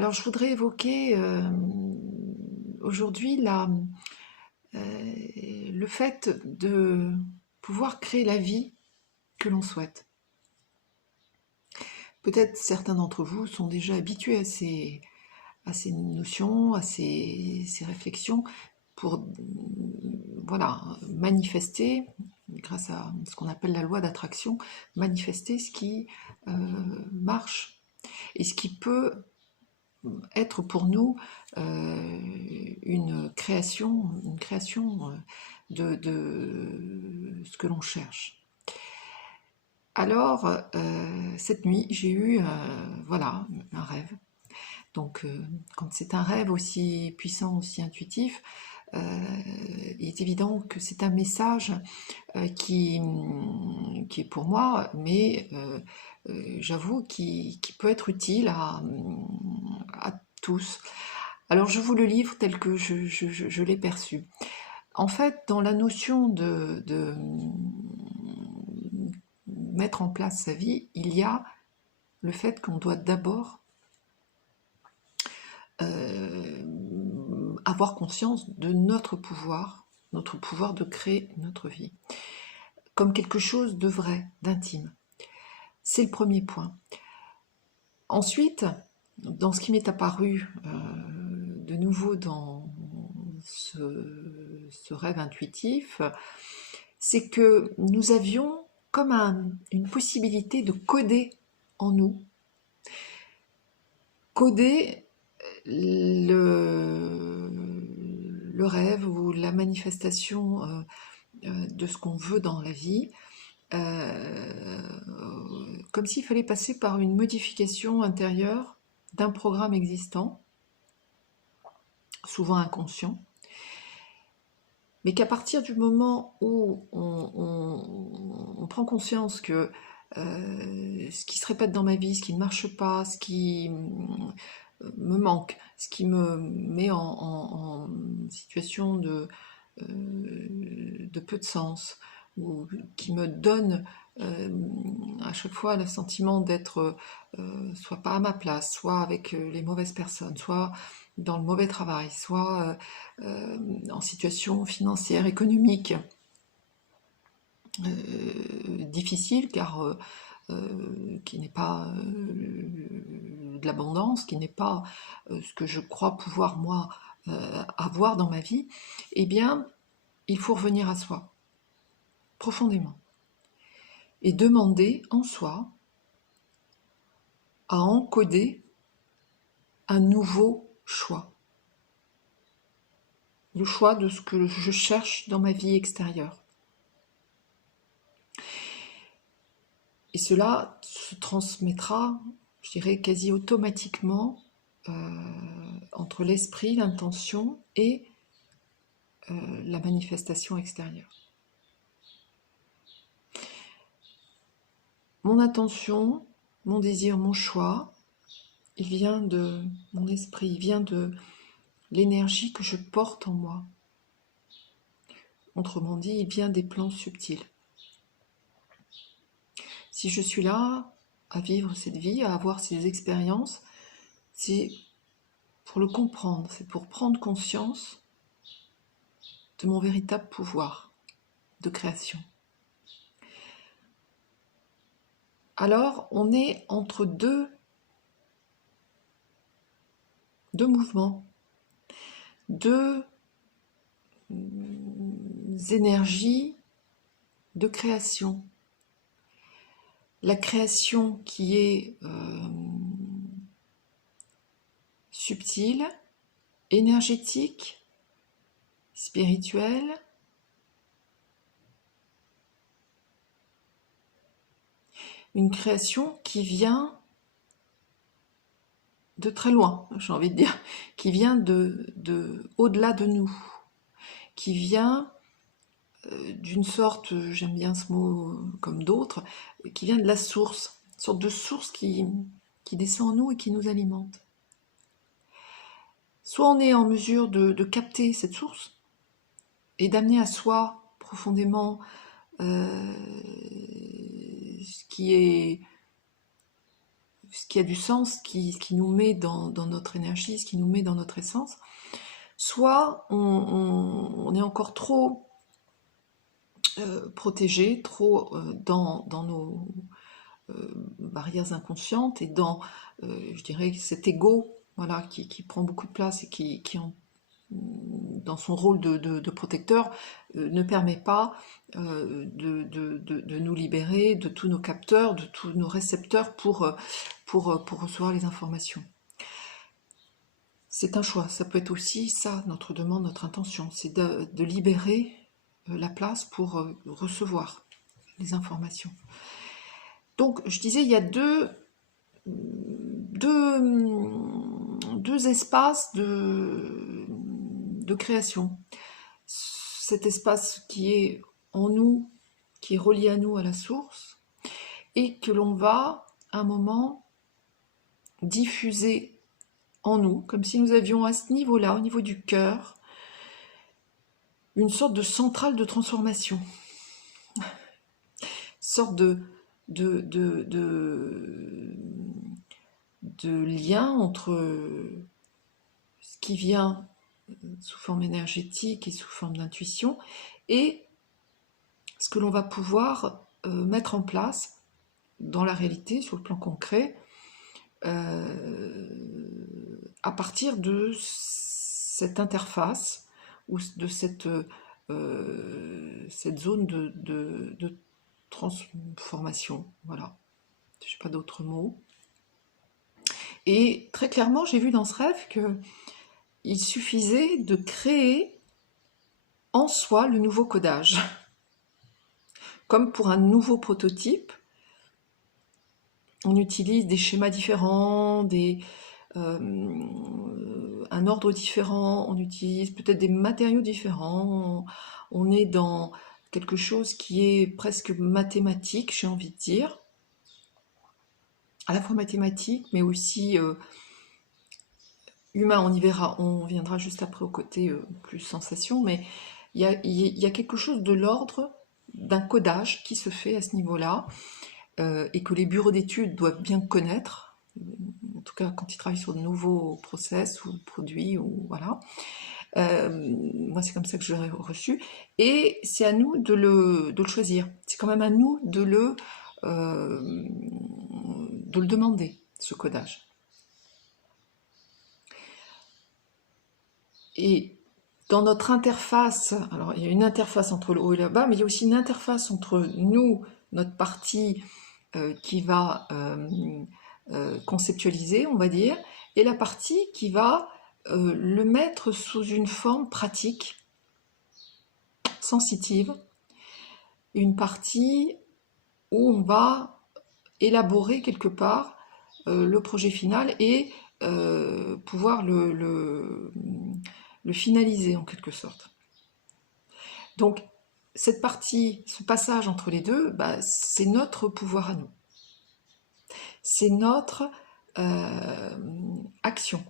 Alors, je voudrais évoquer aujourd'hui le fait de pouvoir créer la vie que l'on souhaite. Peut-être certains d'entre vous sont déjà habitués à ces notions, à ces réflexions pour voilà, manifester, grâce à ce qu'on appelle la loi d'attraction, manifester ce qui marche et ce qui peut être pour nous une création de ce que l'on cherche. Alors, cette nuit, j'ai eu voilà, un rêve. Donc, quand c'est un rêve aussi puissant, aussi intuitif, il est évident que c'est un message qui est pour moi, mais j'avoue qui peut être utile à tous. Alors je vous le livre tel que je l'ai perçu. En fait, dans la notion de mettre en place sa vie, il y a le fait qu'on doit d'abord avoir conscience de notre pouvoir de créer notre vie, comme quelque chose de vrai, d'intime. C'est le premier point. Ensuite, dans ce qui m'est apparu de nouveau dans ce rêve intuitif, c'est que nous avions comme une possibilité de coder en nous, coder le rêve ou la manifestation de ce qu'on veut dans la vie, comme s'il fallait passer par une modification intérieure d'un programme existant, souvent inconscient, mais qu'à partir du moment où on prend conscience que ce qui se répète dans ma vie, ce qui ne marche pas, ce qui me manque, ce qui me met en situation de peu de sens, ou qui me donne à chaque fois le sentiment d'être soit pas à ma place, soit avec les mauvaises personnes, soit dans le mauvais travail, soit en situation financière, économique difficile, car qui n'est pas de l'abondance, qui n'est pas ce que je crois pouvoir moi avoir dans ma vie, eh bien, il faut revenir à soi, profondément, et demander en soi à encoder un nouveau choix. Le choix de ce que je cherche dans ma vie extérieure. Et cela se transmettra, je dirais, quasi automatiquement entre l'esprit, l'intention et la manifestation extérieure. Mon intention, mon désir, mon choix, il vient de mon esprit, il vient de l'énergie que je porte en moi. Autrement dit, il vient des plans subtils. Si je suis là à vivre cette vie, à avoir ces expériences, c'est pour le comprendre, c'est pour prendre conscience de mon véritable pouvoir de création. Alors, on est entre deux mouvements, deux énergies de création. La création qui est subtile, énergétique, spirituelle, une création qui vient de très loin, j'ai envie de dire, qui vient de au-delà de nous, qui vient d'une sorte, j'aime bien ce mot comme d'autres, qui vient de la source, une sorte de source qui descend en nous et qui nous alimente. Soit on est en mesure de capter cette source et d'amener à soi profondément ce qui est ce qui a du sens, ce qui nous met dans notre énergie, ce qui nous met dans notre essence, soit on est encore trop protégé, trop dans nos barrières inconscientes et dans, je dirais, cet ego, voilà, qui prend beaucoup de place et qui dans son rôle de protecteur, ne permet pas de nous libérer de tous nos capteurs, de tous nos récepteurs pour recevoir les informations. C'est un choix, ça peut être aussi ça, notre demande, notre intention, c'est de libérer la place pour recevoir les informations. Donc, je disais, il y a deux espaces de création. Cet espace qui est en nous, qui est relié à nous, à la source, et que l'on va, à un moment, diffuser en nous, comme si nous avions à ce niveau-là, au niveau du cœur, une sorte de centrale de transformation, une sorte de lien entre ce qui vient sous forme énergétique et sous forme d'intuition et ce que l'on va pouvoir mettre en place dans la réalité, sur le plan concret, à partir de cette interface ou de cette zone de transformation. Voilà, je n'ai pas d'autres mots. Et très clairement, j'ai vu dans ce rêve qu'il suffisait de créer en soi le nouveau codage. Comme pour un nouveau prototype, on utilise des schémas différents, un ordre différent, on utilise peut-être des matériaux différents, on est dans quelque chose qui est presque mathématique, j'ai envie de dire, à la fois mathématique, mais aussi humain. On viendra juste après au côté plus sensation, mais il y a quelque chose de l'ordre d'un codage qui se fait à ce niveau-là, et que les bureaux d'études doivent bien connaître, en tout cas quand ils travaillent sur de nouveaux process ou produits, ou voilà. Moi, c'est comme ça que je l'ai reçu. Et c'est à nous de le choisir. C'est quand même à nous de le demander, ce codage. Et dans notre interface, alors il y a une interface entre le haut et le bas, mais il y a aussi une interface entre nous, notre partie qui va conceptualiser, on va dire, et la partie qui va le mettre sous une forme pratique, sensitive, une partie où on va élaborer quelque part le projet final et pouvoir le finaliser en quelque sorte. Donc cette partie, ce passage entre les deux, bah, c'est notre pouvoir à nous. C'est notre action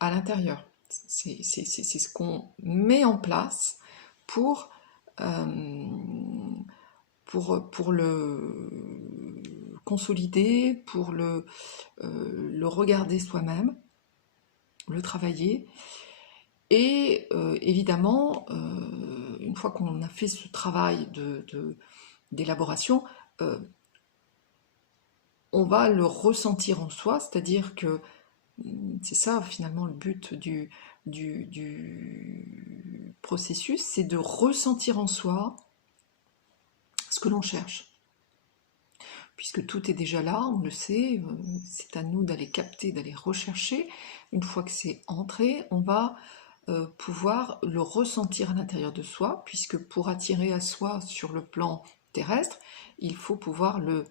à l'intérieur. C'est ce qu'on met en place pour le consolider, pour le regarder soi-même, le travailler. Et évidemment, une fois qu'on a fait ce travail d'élaboration, on va le ressentir en soi, c'est-à-dire que c'est ça finalement le but du processus, c'est de ressentir en soi ce que l'on cherche. Puisque tout est déjà là, on le sait, c'est à nous d'aller capter, d'aller rechercher. Une fois que c'est entré, on va pouvoir le ressentir à l'intérieur de soi, puisque pour attirer à soi sur le plan terrestre, il faut pouvoir le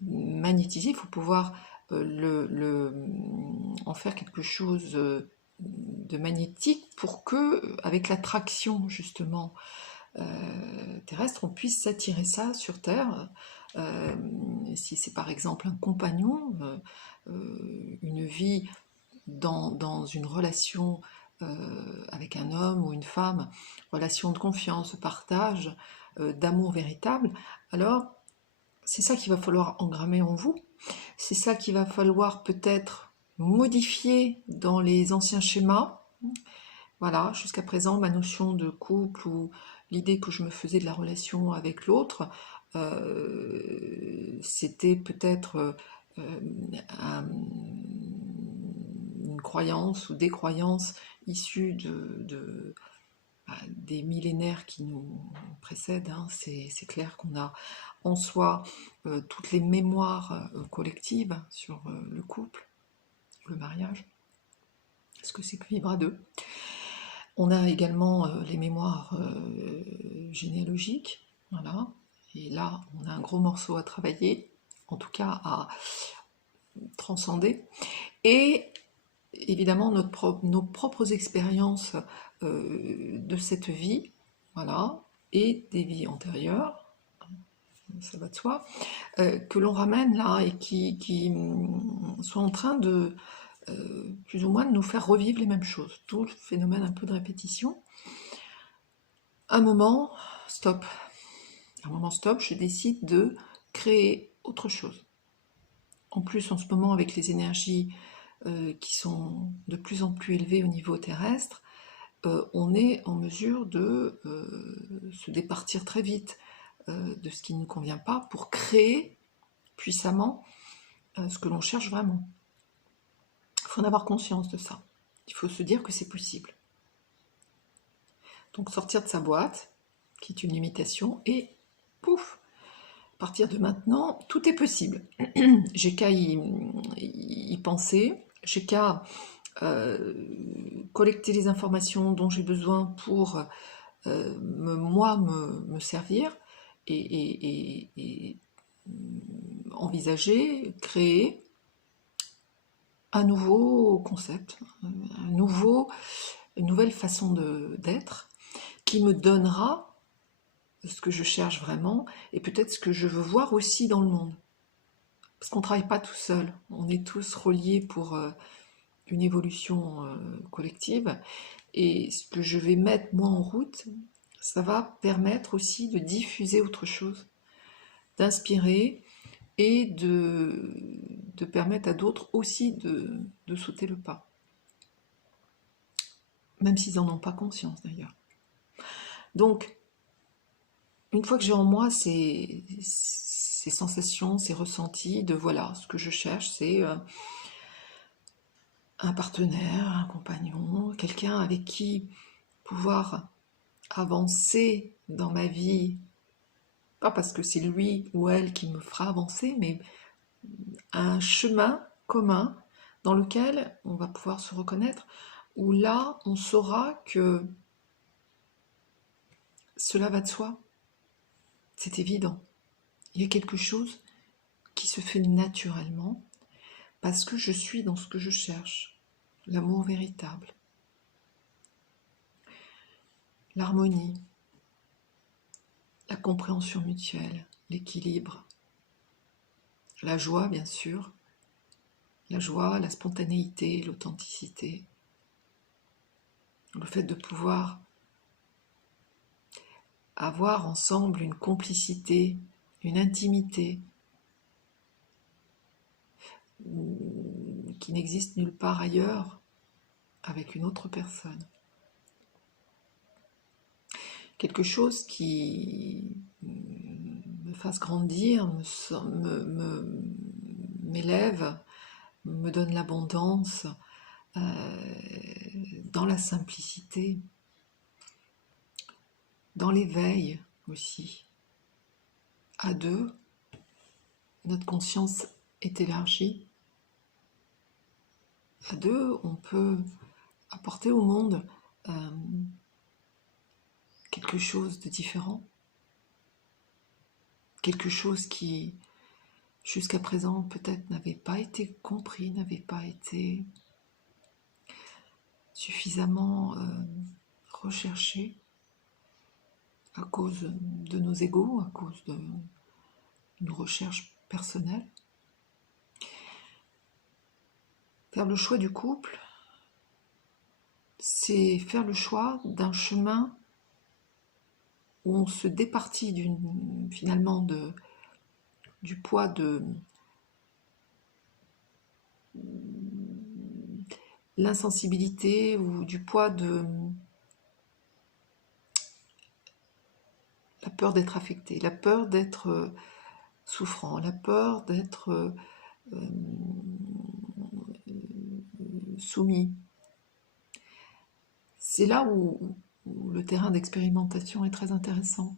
magnétiser, il faut pouvoir en faire quelque chose de magnétique pour que, avec l'attraction justement terrestre, on puisse s'attirer ça sur Terre. Si c'est par exemple un compagnon, une vie dans une relation avec un homme ou une femme, relation de confiance, de partage, d'amour véritable, alors c'est ça qu'il va falloir engrammer en vous. C'est ça qu'il va falloir peut-être modifier dans les anciens schémas. Voilà, jusqu'à présent, ma notion de couple ou l'idée que je me faisais de la relation avec l'autre, c'était peut-être un- une croyance ou des croyances issues des millénaires qui nous précèdent. Hein. C'est clair qu'on a en soi toutes les mémoires collectives sur le couple, le mariage, ce que c'est que vivre à deux. On a également les mémoires généalogiques, voilà. Et là, on a un gros morceau à travailler, en tout cas à transcender. Et évidemment, nos propres expériences de cette vie, voilà, et des vies antérieures, ça va de soi, que l'on ramène là et qui sont en train de plus ou moins de nous faire revivre les mêmes choses. Tout le phénomène un peu de répétition. Un moment, stop. Un moment, stop, je décide de créer autre chose. En plus, en ce moment, avec les énergies qui sont de plus en plus élevées au niveau terrestre, on est en mesure de se départir très vite de ce qui ne nous convient pas pour créer puissamment ce que l'on cherche vraiment. Il faut en avoir conscience de ça. Il faut se dire que c'est possible. Donc sortir de sa boîte, qui est une limitation, et pouf, à partir de maintenant, tout est possible. J'ai qu'à y penser, j'ai qu'à collecter les informations dont j'ai besoin pour me servir et envisager, créer un nouveau concept, une nouvelle façon d'être qui me donnera ce que je cherche vraiment et peut-être ce que je veux voir aussi dans le monde. Parce qu'on ne travaille pas tout seul, on est tous reliés pour une évolution collective et ce que je vais mettre moi en route, ça va permettre aussi de diffuser autre chose, d'inspirer et de permettre à d'autres aussi de sauter le pas. Même s'ils n'en ont pas conscience d'ailleurs. Donc, une fois que j'ai en moi ces sensations, ces ressentis de voilà, ce que je cherche, c'est un partenaire, un compagnon, quelqu'un avec qui pouvoir avancer dans ma vie, pas parce que c'est lui ou elle qui me fera avancer, mais un chemin commun dans lequel on va pouvoir se reconnaître, où là, on saura que cela va de soi, c'est évident. Il y a quelque chose qui se fait naturellement parce que je suis dans ce que je cherche, l'amour véritable, l'harmonie, la compréhension mutuelle, l'équilibre, la joie bien sûr, la joie, la spontanéité, l'authenticité, le fait de pouvoir avoir ensemble une complicité, une intimité qui n'existe nulle part ailleurs avec une autre personne. Quelque chose qui me fasse grandir, m'élève, me donne l'abondance, dans la simplicité, dans l'éveil aussi. À deux, notre conscience est élargie. À deux, on peut apporter au monde quelque chose de différent, quelque chose qui, jusqu'à présent, peut-être n'avait pas été compris, n'avait pas été suffisamment recherché à cause de nos égos, à cause de nos recherches personnelles. Faire le choix du couple, c'est faire le choix d'un chemin où on se départit finalement du poids l'insensibilité ou du poids de la peur d'être affecté, la peur d'être souffrant, la peur d'être soumis. C'est là où le terrain d'expérimentation est très intéressant.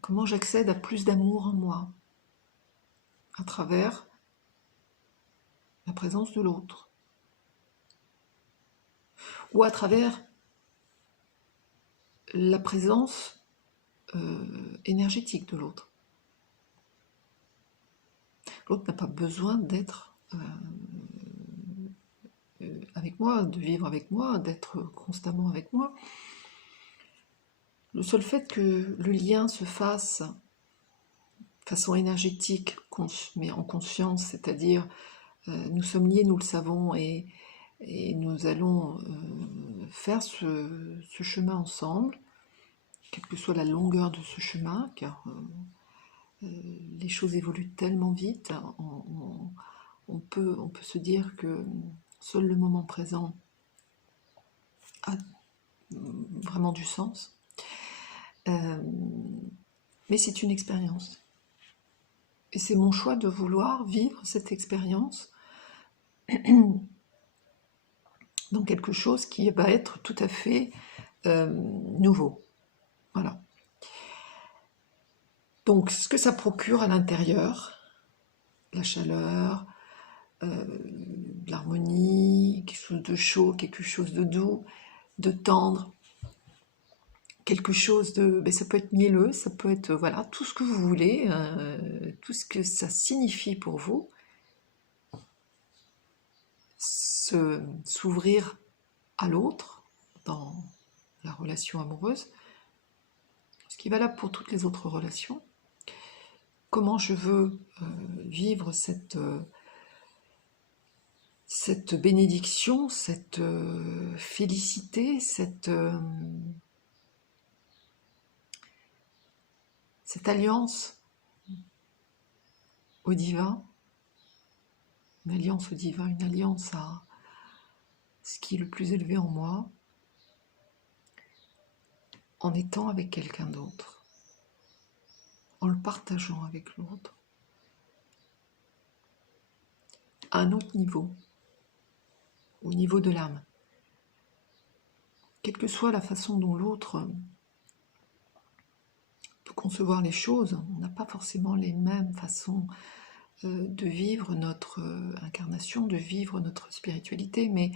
Comment j'accède à plus d'amour en moi à travers la présence de l'autre ou à travers la présence énergétique de l'autre. L'autre n'a pas besoin d'être avec moi, de vivre avec moi, d'être constamment avec moi. Le seul fait que le lien se fasse de façon énergétique, mais en conscience, c'est-à-dire nous sommes liés, nous le savons, et nous allons faire ce chemin ensemble, quelle que soit la longueur de ce chemin, car les choses évoluent tellement vite, on peut se dire que seul le moment présent a vraiment du sens. Mais c'est une expérience. Et c'est mon choix de vouloir vivre cette expérience dans quelque chose qui va être tout à fait nouveau. Voilà. Donc, ce que ça procure à l'intérieur, la chaleur, de l'harmonie, quelque chose de chaud, quelque chose de doux, de tendre, quelque chose de... Ben, ça peut être mielleux, ça peut être, voilà, tout ce que vous voulez, tout ce que ça signifie pour vous, s'ouvrir à l'autre dans la relation amoureuse, ce qui est valable pour toutes les autres relations. Comment je veux vivre cette bénédiction, cette félicité, cette alliance au divin, une alliance au divin, une alliance à ce qui est le plus élevé en moi, en étant avec quelqu'un d'autre, en le partageant avec l'autre, à un autre niveau, au niveau de l'âme. Quelle que soit la façon dont l'autre peut concevoir les choses, on n'a pas forcément les mêmes façons de vivre notre incarnation, de vivre notre spiritualité, mais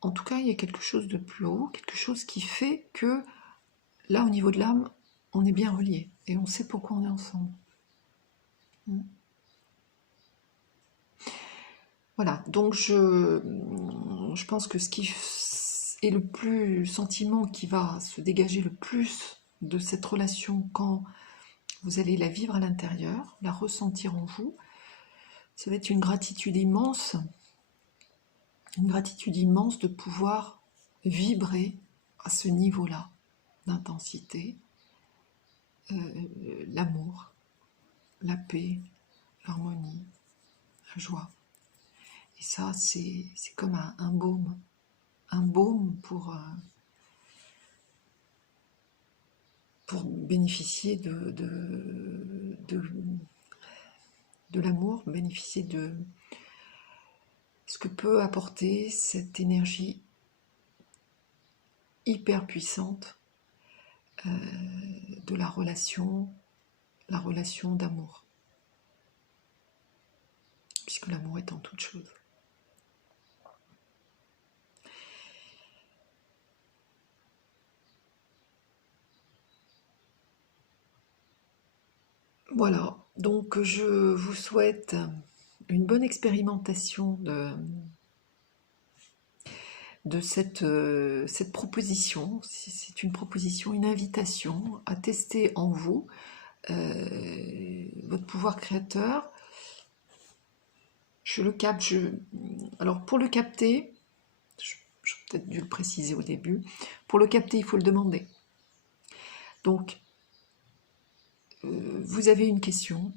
en tout cas, il y a quelque chose de plus haut, quelque chose qui fait que, là, au niveau de l'âme, on est bien reliés, et on sait pourquoi on est ensemble. Voilà, donc je pense que ce qui est le plus sentiment qui va se dégager le plus de cette relation quand vous allez la vivre à l'intérieur, la ressentir en vous, ça va être une gratitude immense de pouvoir vibrer à ce niveau-là d'intensité, l'amour, la paix, l'harmonie, la joie. Et ça, c'est comme un baume pour bénéficier de l'amour, bénéficier de ce que peut apporter cette énergie hyper puissante de la relation d'amour. Puisque l'amour est en toute chose. Voilà, donc je vous souhaite une bonne expérimentation de cette proposition. C'est une proposition, une invitation à tester en vous votre pouvoir créateur. Je le capte. Alors pour le capter, j'ai peut-être dû le préciser au début, pour le capter, il faut le demander. Donc, vous avez une question,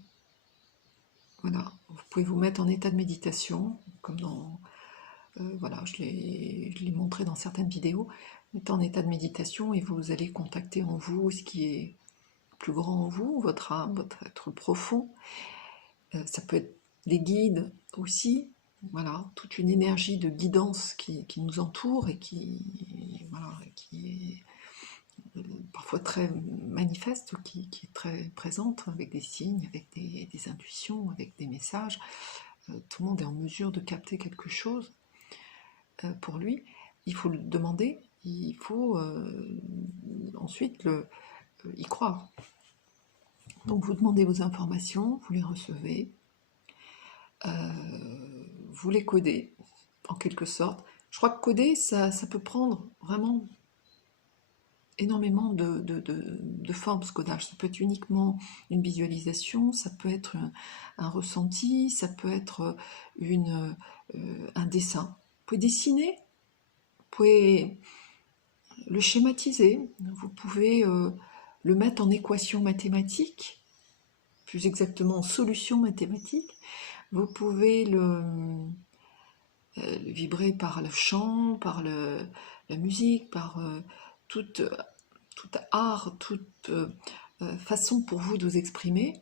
voilà, Vous pouvez vous mettre en état de méditation, comme dans... voilà, je l'ai montré dans certaines vidéos. Vous êtes en état de méditation et vous allez contacter en vous ce qui est plus grand en vous, votre âme, votre être profond. Ça peut être des guides aussi, voilà, toute une énergie de guidance qui nous entoure et voilà, qui est parfois très manifeste, qui est très présente, avec des signes, avec des intuitions, avec des messages. Tout le monde est en mesure de capter quelque chose pour lui. Il faut le demander, il faut ensuite y croire. Donc vous demandez vos informations, vous les recevez, vous les codez, en quelque sorte. Je crois que coder, ça peut prendre vraiment énormément de formes, ce codage. Ça peut être uniquement une visualisation, ça peut être un ressenti, ça peut être un dessin. Vous pouvez dessiner, vous pouvez le schématiser, vous pouvez le mettre en équation mathématique, plus exactement en solution mathématique. Vous pouvez le vibrer par le chant, par la musique, par tout art, toute façon pour vous de vous exprimer,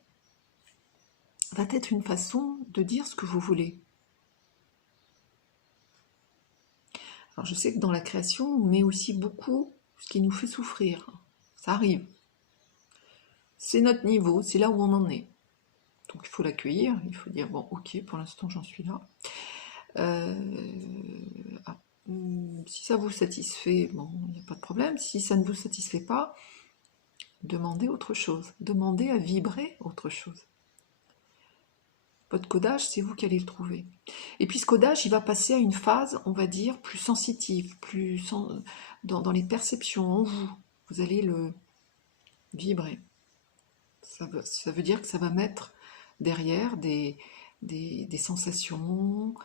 va être une façon de dire ce que vous voulez. Alors je sais que dans la création, on met aussi beaucoup ce qui nous fait souffrir. Ça arrive. C'est notre niveau, c'est là où on en est. Donc il faut l'accueillir, il faut dire, bon ok, pour l'instant j'en suis là. Si ça vous satisfait, bon, il n'y a pas de problème. Si ça ne vous satisfait pas, demandez autre chose. Demandez à vibrer autre chose. Votre codage, c'est vous qui allez le trouver. Et puis ce codage, il va passer à une phase, on va dire, plus sensitive, dans les perceptions en vous. Vous allez le vibrer. Ça veut dire que ça va mettre derrière des sensations,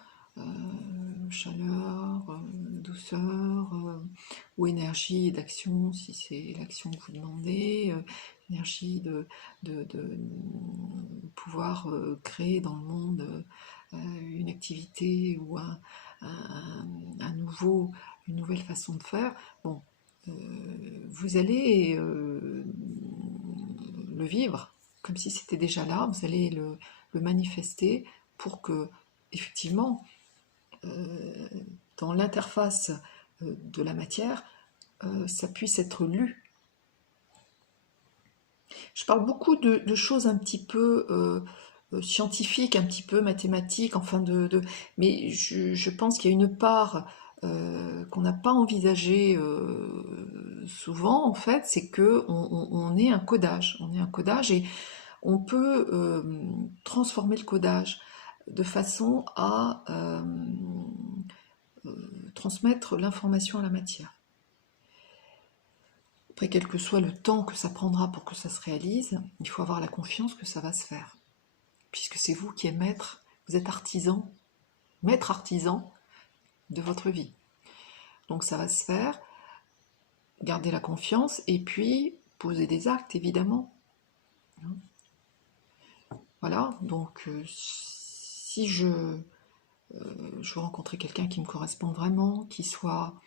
chaleur, douceur, ou énergie d'action, si c'est l'action que vous demandez, énergie de pouvoir créer dans le monde une activité ou une nouvelle façon de faire. Bon, vous allez le vivre comme si c'était déjà là, vous allez le manifester pour que, effectivement, dans l'interface de la matière, ça puisse être lu. Je parle beaucoup de choses un petit peu scientifiques, un petit peu mathématiques, enfin mais je pense qu'il y a une part qu'on n'a pas envisagée souvent, en fait, c'est que on est un codage. On est un codage et on peut transformer le codage de façon à transmettre l'information à la matière. Après, quel que soit le temps que ça prendra pour que ça se réalise, il faut avoir la confiance que ça va se faire. Puisque c'est vous qui êtes maître, vous êtes artisan, maître artisan de votre vie. Donc ça va se faire, gardez la confiance et puis posez des actes, évidemment. Voilà, donc si je rencontrais quelqu'un qui me correspond vraiment, qui soit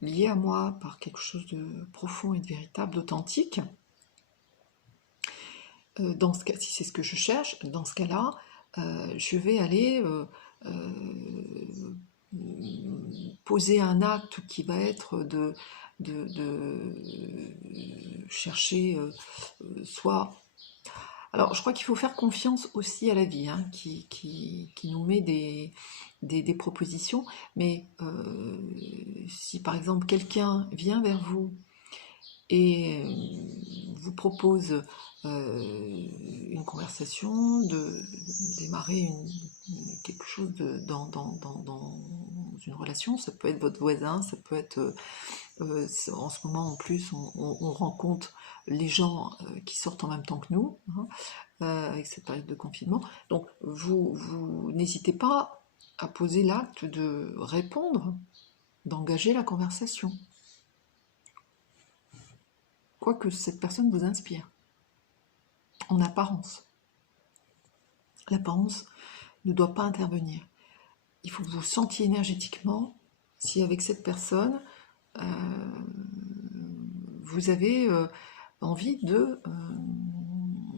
lié à moi par quelque chose de profond et de véritable, d'authentique, dans ce cas, si c'est ce que je cherche, dans ce cas-là, je vais aller poser un acte qui va être de chercher soit... Alors, je crois qu'il faut faire confiance aussi à la vie, hein, qui nous met des propositions, mais si par exemple quelqu'un vient vers vous et vous propose une conversation, de démarrer quelque chose dans une relation, ça peut être votre voisin, ça peut être en ce moment en plus on rencontre les gens qui sortent en même temps que nous, hein, avec cette période de confinement, donc vous n'hésitez pas à poser l'acte de répondre, d'engager la conversation, quoi que cette personne vous inspire, en apparence. L'apparence ne doit pas intervenir. Il faut que vous sentiez énergétiquement si avec cette personne, vous avez envie de,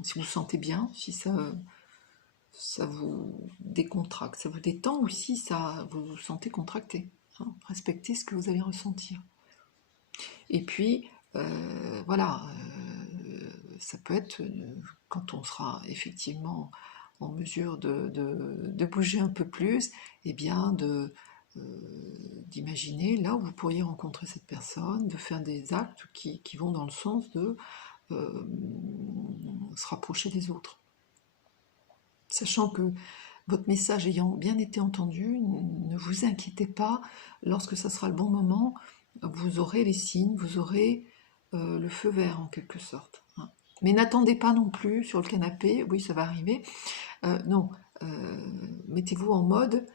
si vous le sentez bien, si ça vous décontracte, ça vous détend, ou si ça, vous vous sentez contracté. Hein. Respectez ce que vous allez ressentir. Et puis, voilà, ça peut être, quand on sera effectivement en mesure de bouger un peu plus, et bien d'imaginer là où vous pourriez rencontrer cette personne, de faire des actes qui vont dans le sens de se rapprocher des autres. Sachant que votre message ayant bien été entendu, ne vous inquiétez pas, lorsque ça sera le bon moment, vous aurez les signes, vous aurez le feu vert en quelque sorte. Hein. Mais n'attendez pas non plus sur le canapé, oui ça va arriver, non, mettez-vous en mode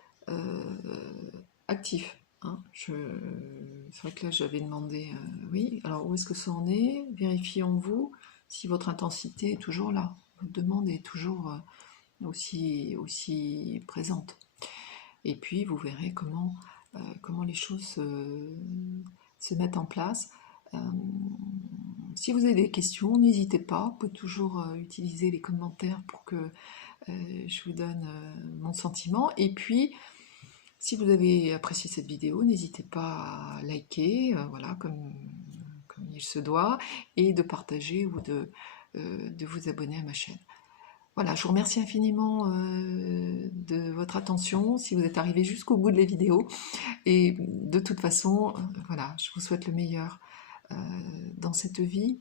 actif. Hein. C'est vrai que là j'avais demandé, oui, alors où est-ce que ça en est? Vérifions-vous si votre intensité est toujours là, votre demande est toujours aussi présente. Et puis vous verrez comment les choses se mettent en place. Si vous avez des questions, n'hésitez pas, vous pouvez toujours utiliser les commentaires pour que je vous donne mon sentiment. Et puis, si vous avez apprécié cette vidéo, n'hésitez pas à liker, voilà, comme il se doit, et de partager ou de vous abonner à ma chaîne. Voilà, je vous remercie infiniment de votre attention, si vous êtes arrivé jusqu'au bout de la vidéo. Et de toute façon, voilà, je vous souhaite le meilleur dans cette vie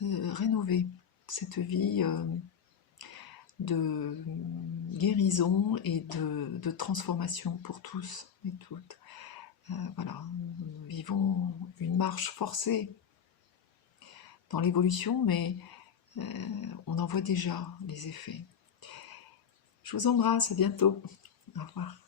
rénovée, cette vie de guérison et de transformation pour tous et toutes. Voilà, nous vivons une marche forcée dans l'évolution, mais on en voit déjà les effets. Je vous embrasse, à bientôt. Au revoir.